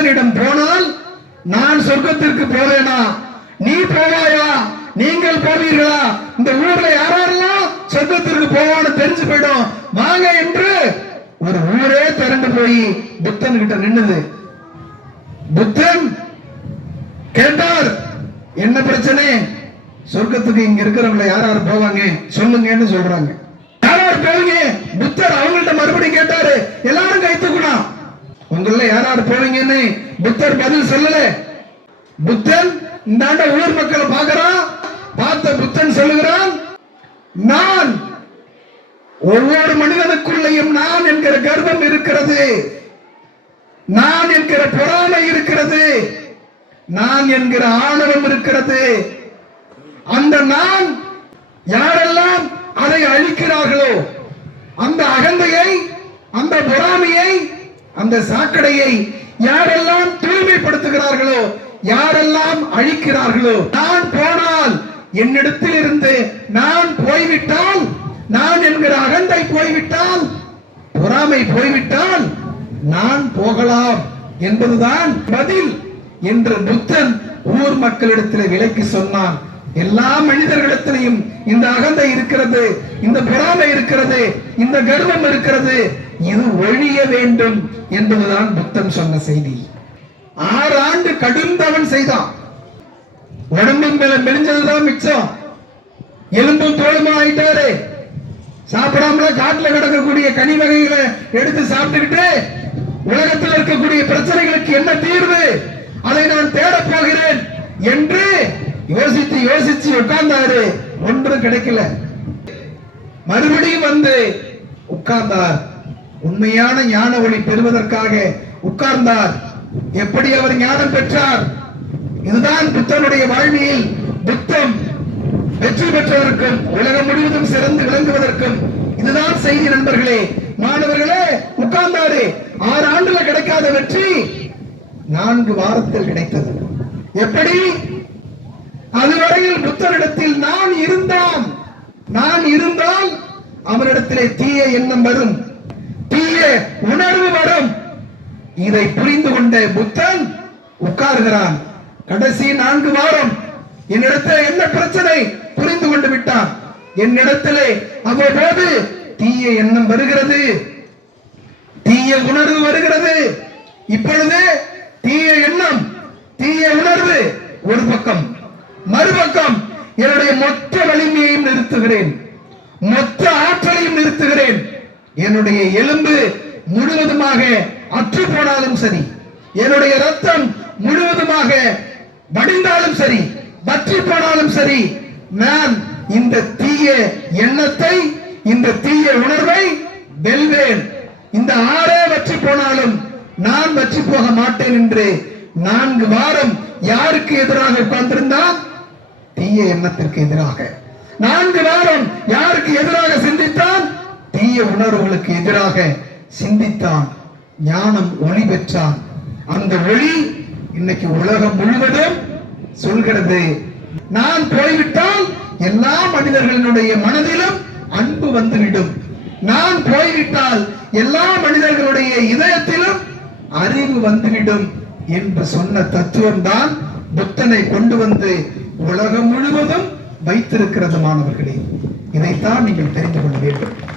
புத்தனிடம் போனால் நான் சொர்க்கத்திற்கு போவேனா? நீ போவாயா? நீங்கள் போவீர்களா? இந்த ஊர்ல யாரெல்லாம் சொர்க்கத்திற்கு போவான்னு தெரிஞ்சு போயிடும். வாங்க என்று ஒரு ஊரே திரண்டு போய் புத்தன் கிட்ட நின்னுது. புத்தன் கேட்டார் என்ன பிரச்சனை? சொர்க்கத்துக்கு இங்க இருக்கிறவங்க யார் யார் போவாங்க? சொல்லுங்கன்னு சொல்றாங்க. யார் யார் போவீங்க? புத்தர் அவங்கள்ட்ட மறுபடியும் கேட்டாரு. எல்லாரும் கைத்து உங்கள யார் போவீங்கன்னு புத்தர் பதில் சொல்லல. புத்தன் இந்தாண்ட ஊர் மக்களை பார்க்கிறான். பார்த்த புத்தன் சொல்லுகிறான் நான் ஒவ்வொரு மனிதனுக்குள்ளேயும் நான் என்கிற கர்வம் இருக்கிறது. நான் என்கிற பொறாமை இருக்கிறது. நான் என்கிற ஆணவம் இருக்கிறது. அந்த நான் யாரெல்லாம் அதை அழிக்கிறார்களோ அந்த அகந்தையை அந்த பொறாமையை அந்த சாக்கடையை யாரெல்லாம் தூய்மைப்படுத்துகிறார்களோ யாரெல்லாம் அழிக்கிறார்களோ நான் போனால் என்னிடத்தில் இருந்து நான் போய்விட்டால் நான் என்கிற அகந்தை போய்விட்டால் பொறாமை போய்விட்டால் நான் போகலாம் என்பதுதான் பதில் என்று புத்தன் ஊர் மக்களிடத்தில் விலக்கி சொன்னான். எல்லா மனிதர்களிடத்திலையும் இந்த அகந்தை இருக்கிறது இந்த பொறாமை இருக்கிறது இந்த கர்வம் இருக்கிறது இது ஒழிய வேண்டும் என்பதுதான் புத்தன் சொன்ன செய்தி. ஆறு ஆண்டு கடும் தவன் செய்தான் உடம்பும் மெலிஞ்சதுதான் மிச்சம். எலும்பும் தோளுமா ஆயிட்டாரு. சாப்பிடாமல காட்டுல கிடக்கக்கூடிய கனி வகைகளை எடுத்து சாப்பிட்டுக்கிட்டு உலகத்தில் இருக்கக்கூடிய பிரச்சனைகளுக்கு என்ன தீர்வு? அதை நான் தேடப் போகிறேன் என்று யோசித்து யோசிச்சு உட்கார்ந்தாரு. ஒன்றும் கிடைக்கல. மறுபடியும் வந்து உட்கார்ந்தார். உண்மையான ஞான ஒளி பெறுவதற்காக உட்கார்ந்தார். எப்படி அவர் ஞானம் பெற்றார்? இதுதான் புத்தனுடைய வாழ்வியில். புத்தம் வெற்றி பெற்றதற்கும் உலகம் முழுவதும் சிறந்து விளங்குவதற்கும். இதுதான் செய்தி நண்பர்களே. மாணவர்களே உட்கார்ந்தாரு. ஆறு ஆண்டுல கிடைக்காத வெற்றி நான்கு வாரத்தில் கிடைத்தது. எப்படி? அதுவரையில் புத்தரிடத்தில் நான் இருந்தான். நான் இருந்தால் அவரிடத்திலே தீய எண்ணம் வரும். உள்ளே உணர்வு வரும். இதை புரிந்து கொண்ட புத்தன் உட்காருகிறான். கடைசி நான்கு வாரம் என்னிடத்தில் என்ன பிரச்சனை? புரிந்து கொண்டு விட்டான். என்னிடத்திலே அவ்வப்போது தீய எண்ணம் வருகிறது. தீய உணர்வு வருகிறது. இப்பொழுது தீய எண்ணம் தீய உணர்வு ஒரு பக்கம். மறுபக்கம் என்னுடைய மொத்த வலிமையையும் நிறுத்துகிறேன். மொத்த ஆற்றலையும் நிறுத்துகிறேன். என்னுடைய எலும்பு முழுவதுமாக அற்று போனாலும் சரி என்னுடைய ரத்தம் முழுவதுமாக வடிந்தாலும் சரி வற்றி போனாலும் சரி நான் இந்த தீய எண்ணத்தை இந்த தீய உணர்வை வெல்வேன். இந்த ஆறே வற்றி போனாலும் நான் வற்றி போக மாட்டேன் என்று நான்கு வாரம் யாருக்கு எதிராக உட்கார்ந்திருந்தான்? தீய எண்ணத்திற்கு எதிராக. நான்கு வாரம் யாருக்கு எதிராக சிந்தித்தான்? தீய உணர்வுகளுக்கு எதிராக சிந்தித்தான். ஞானம் ஒளி பெற்றான். அந்த ஒளி இன்னைக்கு உலகம் முழுவதும் சொல்கிறது. நான் போய்விட்டால் எல்லா மனிதர்களினுடைய மனதிலும் அன்பு வந்துவிடும். நான் போய்விட்டால் எல்லா மனிதர்களுடைய இதயத்திலும் அறிவு வந்துவிடும் என்று சொன்ன தத்துவம் தான் புத்தனை கொண்டு வந்து உலகம் முழுவதும் வைத்திருக்கிறது மாணவர்களே. இதைத்தான் நீங்கள் தெரிந்து கொள்ள வேண்டும்.